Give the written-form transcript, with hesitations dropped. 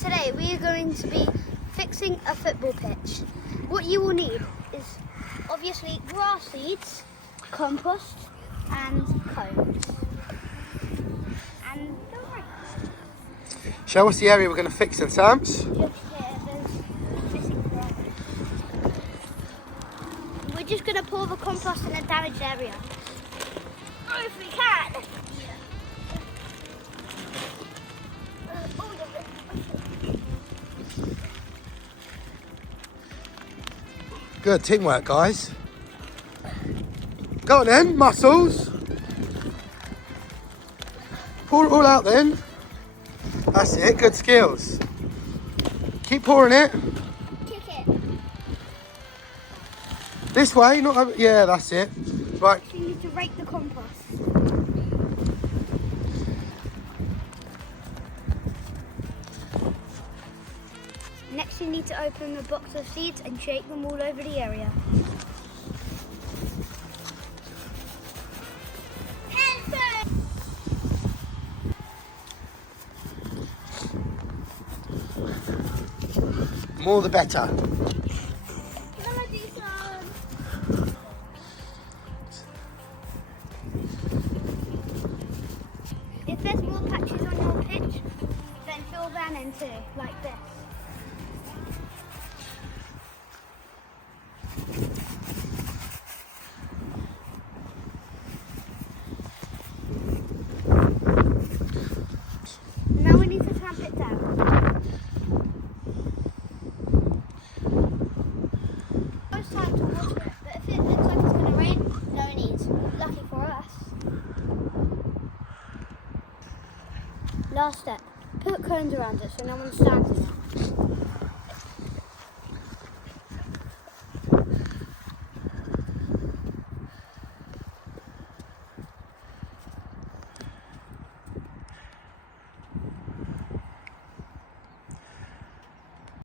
Today we are going to be fixing a football pitch. What you will need is obviously grass seeds, compost and cones. And the rest. Show us the area we're going to fix then, Sams. Just here, there's missing grass. We're just going to pour the compost in a damaged area. Oh, if we can. Good teamwork, guys. Go on then, muscles. Pour it all out then. That's it, good skills. Keep pouring it. Kick it. This way, not over. Yeah, that's it. Right. You need to rake the compost. Next, you need to open the box of seeds and shake them all over the area. More the better. If there's more patches on your pitch, then fill them in too, like this. Now we need to clamp it down. It's time to water it, but if it looks like it's going to rain, no need. Lucky for us. Last step, put cones around it so no one stands in it.